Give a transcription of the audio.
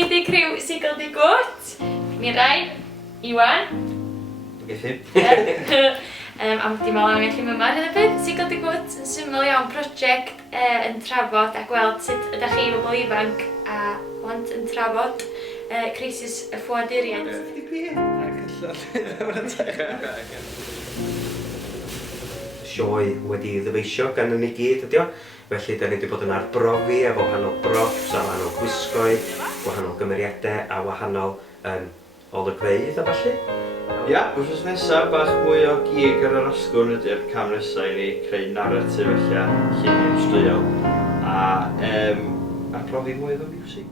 Ni di criw Sigl Di Gwt. Mirai, Iwan. Gyda. Am di mal am gallu yma hyn y byd. Sigl Di Gwt yn syml iawn prosiect yn trafod a gweld sut ydych chi bobl ifanc a plant yn trafod crisis y ffoaduriaid. Sioe wedi ddyfeisio gan ni gyd ydi o. Felly da ni wedi bod yn arbrofi efo wahanol broffs a wahanol gwisgoedd, wahanol gymeriadau a wahanol olygfeydd a falle. Ia, wrth nesaf bach mwy o gig ar yr asgwrn ydy'r cam nesaf i ni creu narratif allan lluniau'n straeol a arbrofi mwy efo music.